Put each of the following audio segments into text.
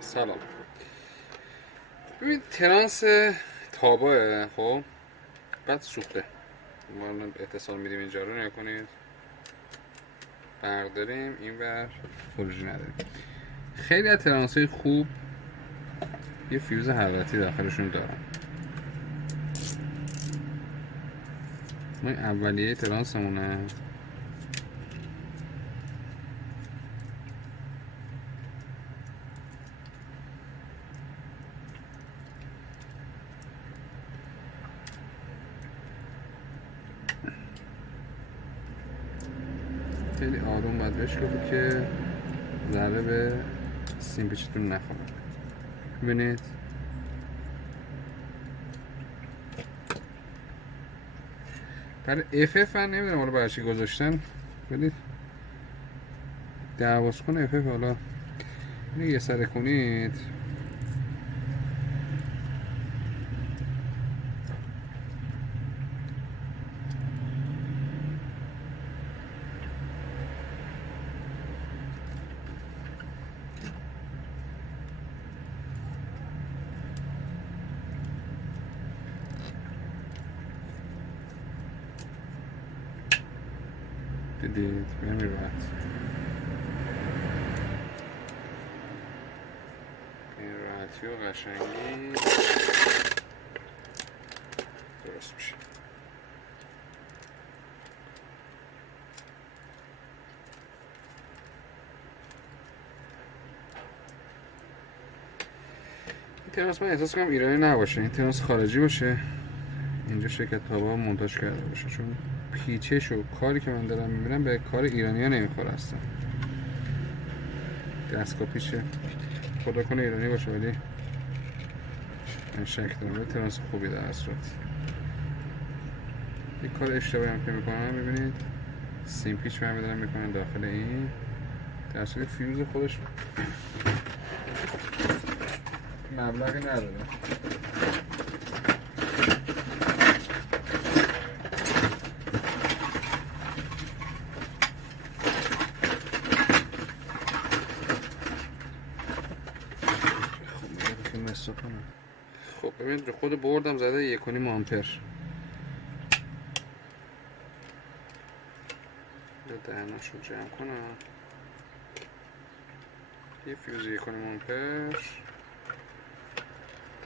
سلام. ببین ترانس تاباه، خب بعد سوخته. ما اتصال میدیم اینجا رو نگاه کنید، برداریم این بر خروجی نداریم. خیلی از ترانس های خوب یه فیوز حرارتی داخلشون دارن. ما اولیه ترانسمونه خیلی آروم باید بشکافی که ذره به سیم پیچتون نخوره. ببینید برای FF من نمیدونم حالا برای چی گذاشتن، بدید درواز کن FF. حالا اینو یه سره کنید دیدید به راحت این راحتی و قشنگی درست میشه. این ترانس من احساس کنم ایرانی نباشه، این ترانس خارجی باشه، اینجا شرکت تابا مونتاژ کرده باشه، چون پیچش و کاری که من دارم میبینم به کار ایرانی ها نمیخوره اصلا. دستگاه پیچه، خدا کنه ایرانی باشه، ولی من شک دارم ترانس خوبی در اصلت. یک کار اشتباهی هم که میکنم میبینید سیم پیچ من میدارم میکنم داخل این، در اصل فیوز خودش مبلغی نداره. خب ببینید خود بردم زده 1.5 آمپر. دهناشو جمع کنم، یه فیوز 1.5 آمپر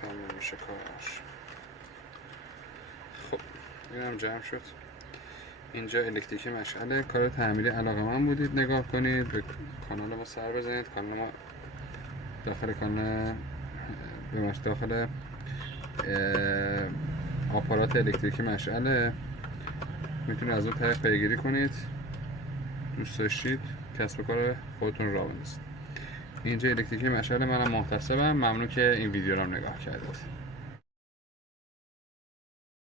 تموم میشه کارش. خب اینم جمع شد. اینجا الکتریکی مشعله، کار تعمیری علاقه‌مند بودید نگاه کنید، به کانال ما سر بزنید. کانال ما داخل آپارات الکتریکی مشعله، میتونید از اون طریق پیگیری کنید. دوست داشتید کسب کار خودتون راه بندازید. اینجا الکتریکی مشعله، منم محتسبم. ممنون که این ویدیو رو نگاه کردید.